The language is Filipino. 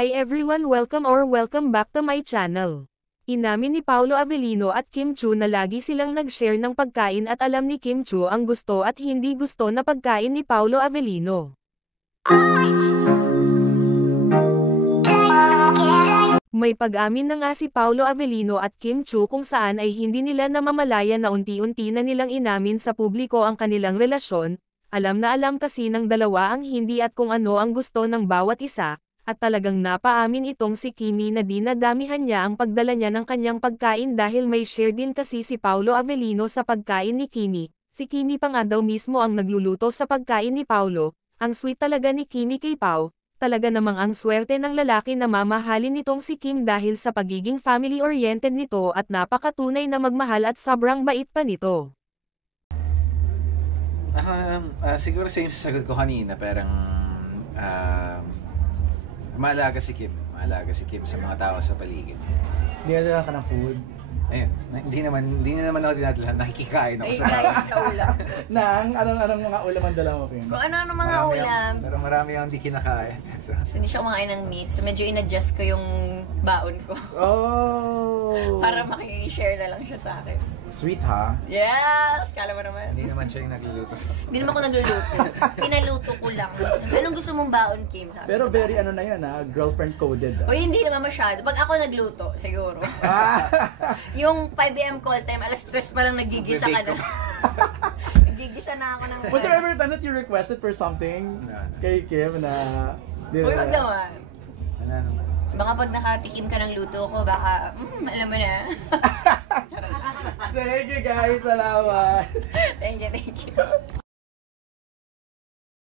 Hi everyone, welcome back to my channel. Inamin ni Paolo Avellino at Kim Chiu na lagi silang nag-share ng pagkain at alam ni Kim Chiu ang gusto at hindi gusto na pagkain ni Paolo Avellino. May pag-amin na nga si Paolo Avellino at Kim Chiu kung saan ay hindi nila namamalayan na unti-unti na nilang inamin sa publiko ang kanilang relasyon. Alam na alam kasi ng dalawa ang hindi at kung ano ang gusto ng bawat isa, at talagang napaamin itong si Kimi na dinadamihan niya ang pagdala niya ng kanyang pagkain dahil may share din kasi si Paolo Avellino sa pagkain ni Kimi. Si Kimi pa nga daw mismo ang nagluluto sa pagkain ni Paolo. Ang sweet talaga ni Kimi kay Pao. Talaga namang ang swerte ng lalaki na mamahalin nitong si Kim dahil sa pagiging family-oriented nito at napakatunay na magmahal at sobrang bait pa nito. Siguro same sa sagot ko kanina, parang maalaga si Kim sa mga tao sa paligid. Dinadala ka ng food? Ayun, hindi naman ako dinadala, nakikikain ako sa bahay. Sa ulam. Anong mga ulam ang dala mo, Kim? Kung ano mga ulam. Pero marami akong hindi kinakain. So hindi siya kumakain ng meat, so medyo in-adjust ko yung baon ko. Oh! Para makikishare na lang siya sa akin. Sweet, ha? Yes! Kala mo naman. Hindi naman siya yung nagluluto sa... Hindi naman ako nagluluto. Pinaluto ko lang. Anong gusto mong baon, Kim? Sabi Pero very ano na yun, ha? Girlfriend coded. O hindi naman masyado. Pag ako nagluto, siguro. Yung 5 AM call time, alas 3 pa lang nagigisa ka na. Nagigisa na ako ng... Was there ever time that you requested for something kay Kim na... Uy, wag naman. Ano naman? Baka pag nakatikim ka ng luto ko, baka, alam mo na. Thank you guys, salamat. Thank you.